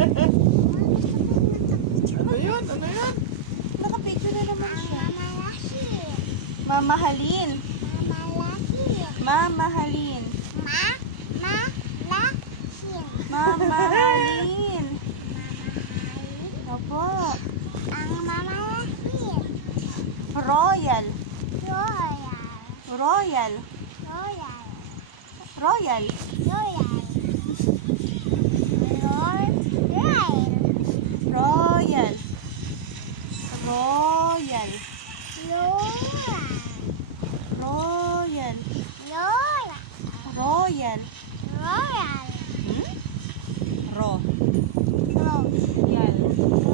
Ano yun? Ano yun? Nakapicture na naman siya. Mamalasin. Mamahalin. Mamalasin. Mamahalin. Mamalasin. Mamahalin. Mamalasin. Opo. Ang mamalasin. Royal. Royal. Royal. Royal. Royal. Royal. Royal. Royal. Royal. Royal. Royal. Royal. Royal. Royal. Hmm? Ro. Royal. Yal.